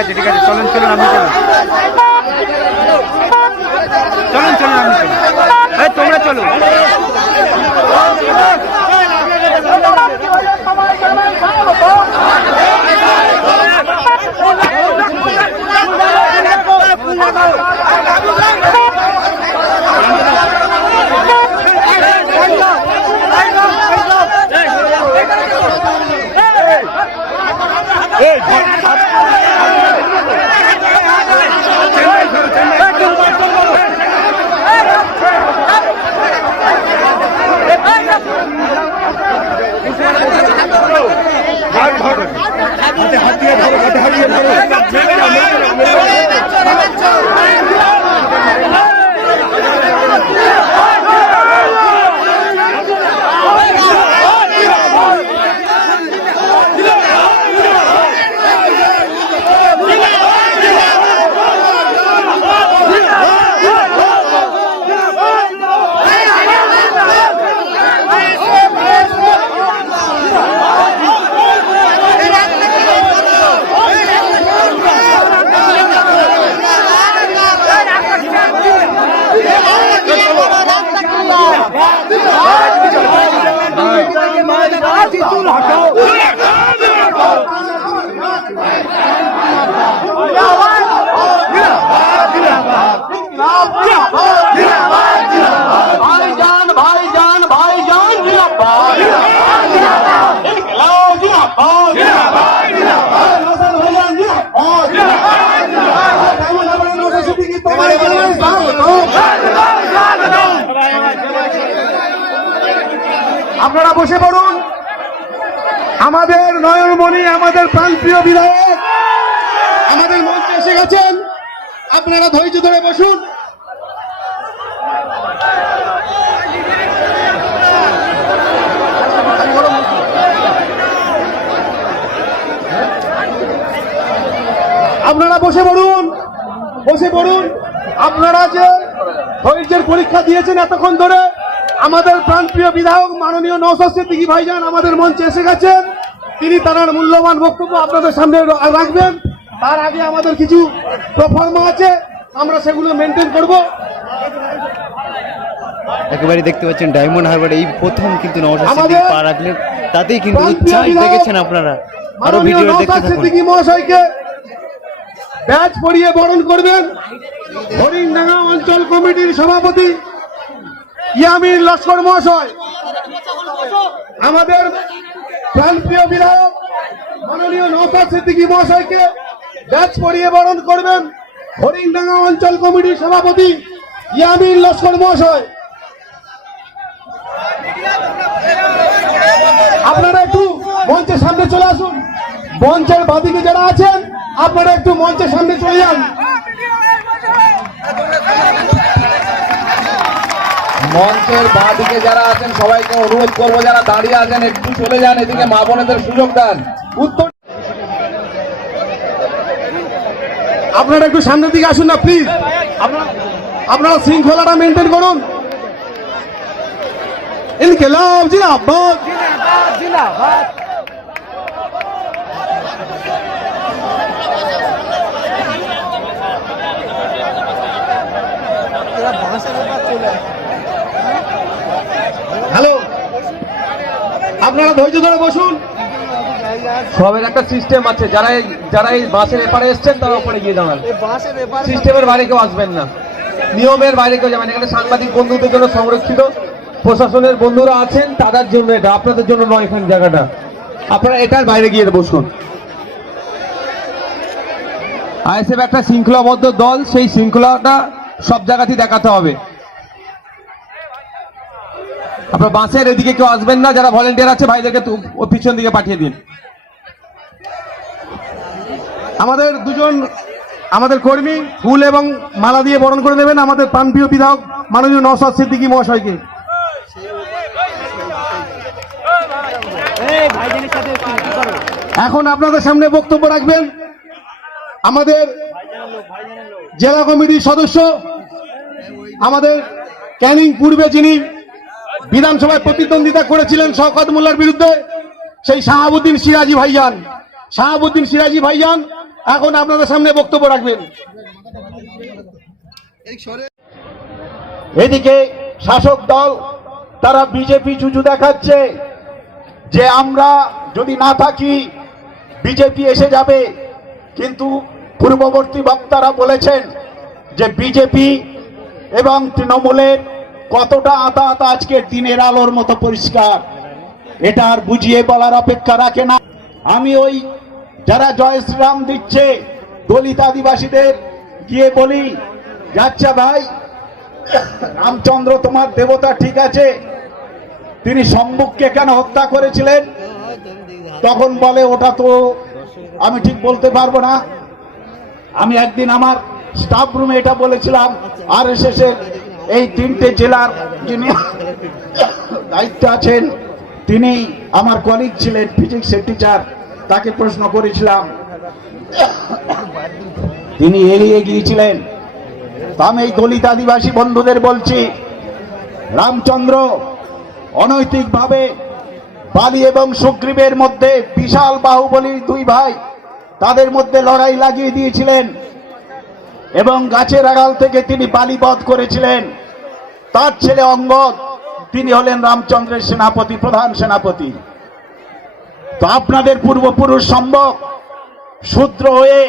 আছে চলুন আপনি চলুন আপনি তোমরা চলো। আপনারা বসে পড়ুন। আমাদের নয়নমণি, আমাদের প্রাণপ্রিয় বিধায়ক আমাদের মঞ্চে এসে গেছেন। আপনারা ধৈর্য ধরে বসুন। আপনারা বসে পড়ুন। আপনারা যে ধৈর্যের পরীক্ষা দিয়েছেন এতক্ষণ ধরে, আমাদের প্রাণপ্রিয় বিধায়ক মাননীয় নওশাদ সিদ্দিকী ভাইজান আমাদের মঞ্চে এসে গেছেন। তিনি তার মূল্যবান বক্তব্য আপনাদের সামনে রাখবেন। তার আগে আমাদের কিছু প্রফর্মা আছে, আমরা সেগুলো মেনটেন করব। একেবারে দেখতে পাচ্ছেন ডায়মন্ড হারবার এই প্রথম কিন্তু নওশাদ সিদ্দিকী পা রাখলেন, তাতেই কিন্তু উচ্ছ্বাস দেখেছেন আপনারা। আরো ভিডিও দেখতে থাকুন। সিদ্দিকী মহাশয়কে ব্যাচ পরিয়ে বরণ করবেন হরিণডাঙ্গা অঞ্চল কমিটির সভাপতি ইয়ামিন লস্কর মহাশয়। আমাদের প্রাণপ্রিয় বিধায়ক মাননীয় নওশাদ সিদ্দিকী মহাশয়কে ব্যাচ পরিয়ে বরণ করবেন হরিণডাঙ্গা অঞ্চল কমিটির সভাপতি ইয়ামিন লস্কর মহাশয়। আপনারা একটু মঞ্চের সামনে চলে আসুন। মঞ্চের বাদিকে যারা আছেন আপনারা একটু মঞ্চের সামনে চলে যান। মঞ্চের বাঁদিকে যারা আছেন সবাইকে অনুরোধ করবো, যারা দাঁড়িয়ে আছেন একটু চলে যান, এদিকে মা বোনেদের সুযোগ দেন। উত্তর আপনারা একটু সামনের দিকে আসুন না প্লিজ। আপনারা শৃঙ্খলাটা মেনটেন করুন। ইনকিলাব জিন্দাবাদ। হ্যালো, আপনারা ধৈর্য ধরে বসুন। সবের একটা সিস্টেম আছে, যারা এই বাসের এপারে এসছেন তারা ওপরে গিয়ে দাঁড়ান। সিস্টেমের বাইরে কেউ আসবেন না, নিয়মের বাইরে কেউ যাবেন। এখানে সাংবাদিক বন্ধুদের জন্য সংরক্ষিত, প্রশাসনের বন্ধুরা আছেন তাদের জন্য এটা, আপনাদের জন্য নয় এখানে জায়গাটা। আপনারা এটার বাইরে গিয়ে বসুন। আইএসএফ একটা শৃঙ্খলাবদ্ধ দল, সেই শৃঙ্খলাটা সব জায়গাতেই দেখাতে হবে। আপনার বাসের এদিকে কেউ আসবেন না, যারা ভলেন্টিয়ার আছে ভাইদেরকে পিছন দিকে পাঠিয়ে দিন। আমাদের দুজন আমাদের কর্মী ফুল এবং মালা দিয়ে বরণ করে নেবেন আমাদের প্রাণপ্রিয় বিধায়ক মাননীয় নওশাদ সিদ্দিকী মহাশয়কে। এখন আপনাদের সামনে বক্তব্য রাখবেন আমাদের জেলা কমিটির সদস্য, আমাদের ক্যানিং পূর্বে যিনি বিধানসভায় প্রতিদ্বন্দ্বিতা করেছিলেন শওকত মোল্লার বিরুদ্ধে, সেই শাহাবুদ্দিন সিরাজি ভাইজান এখন আপনাদের সামনে বক্তব্য রাখবেন। এদিকে শাসক দল তারা বিজেপি জুজু দেখাচ্ছে যে আমরা যদি না থাকি বিজেপি এসে যাবে, কিন্তু পূর্ববর্তী বক্তারা বলেছেন যে বিজেপি এবং তৃণমূলের কতটা আতা আজকের দিনের আলোর মতো পরিষ্কার, এটা আর বুঝিয়ে বলার অপেক্ষা রাখে না। আমি ওই যারা জয় শ্রীরাম দিচ্ছে দলিত আদিবাসীদের গিয়ে বলি, আচ্ছা ভাই রামচন্দ্র তোমার দেবতা ঠিক আছে, তিনি সম্মুখকে কেন হত্যা করেছিলেন? তখন বলে ওটা তো আমি ঠিক বলতে পারবো না। আমি একদিন আমার স্টাফ রুমে এটা বলেছিলাম, RSS এর এই 3টে জেলার যিনি দায়িত্ব আছেন তিনি আমার কলিগ ছিলেন, ফিজিক্সের টিচার, তাকে প্রশ্ন করেছিলাম, তিনি এড়িয়ে গিয়েছিলেন। তো আমি এই দলিত আদিবাসী বন্ধুদের বলছি, রামচন্দ্র অনৈতিকভাবে বালি এবং সুগ্রীবের মধ্যে বিশাল বাহুবলী 2 ভাই, তাদের মধ্যে লড়াই লাগিয়ে দিয়েছিলেন এবং গাছের আড়াল থেকে তিনি বালি বধ করেছিলেন। তার ছেলে অঙ্গদ তিনি হলেন রামচন্দ্রের সেনাপতি, প্রধান সেনাপতি। তো আপনাদের পূর্বপুরুষ সম্ভব শূদ্র হয়ে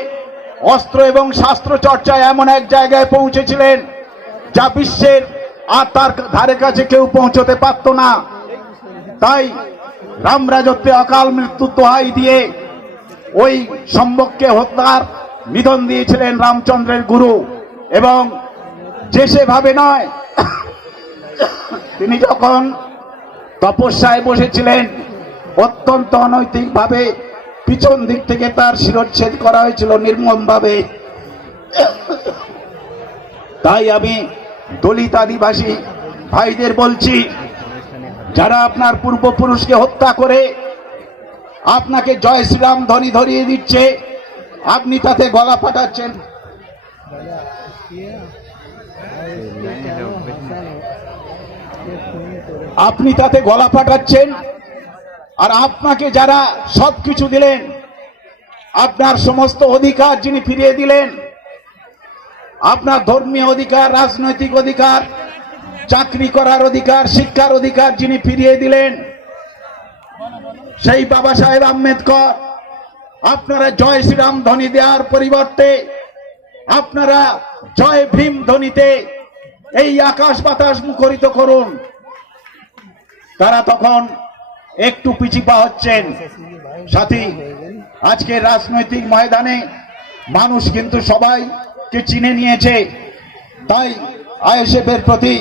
অস্ত্র এবং শাস্ত্র চর্চায় এমন এক জায়গায় পৌঁছেছিলেন যা বিশ্বের আর তার ধারে কাছে কেউ পৌঁছতে পারত না। তাই রাম রাজত্বে অকাল মৃত্যুর দোহাই দিয়ে ওই সম্ভবকে হত্যার নিধন দিয়েছিলেন রামচন্দ্রের গুরু। এবং যে সেভাবে নয়, তিনি যখন তপস্যায় বসেছিলেন অত্যন্ত অনৈতিকভাবে পিছন দিক থেকে তার শিরচ্ছেদ করা হয়েছিল নির্মমভাবে। তাই আমি দলিত আদিবাসী ভাইদের বলছি, যারা আপনার পূর্বপুরুষকে হত্যা করে আপনাকে জয় শ্রীরাম ধ্বনি ধরিয়ে দিচ্ছে, আপনি তাতে গলা ফাটাচ্ছেন। আপনি তাতে গলা ফাটাচ্ছেন। আর আপনাকে যারা সবকিছু দিলেন, আপনার সমস্ত অধিকার যিনি ফিরিয়ে দিলেন, আপনার ধর্মীয় অধিকার, রাজনৈতিক অধিকার, চাকরি করার অধিকার, শিক্ষার অধিকার যিনি ফিরিয়ে দিলেন, সেই বাবা সাহেব আম্বেদকর, আপনারা জয় শ্রীরাম ধ্বনি দেওয়ার পরিবর্তে আপনারা জয় ভীম ধ্বনিতে এই আকাশ বাতাস মুখরিত করুন। তারা তখন একটু পিছিপা হচ্ছেন। সাথী, আজকে রাজনৈতিক ময়দানে মানুষ কিন্তু সবাইকে চিনে নিয়েছে। তাই ISF এর প্রতি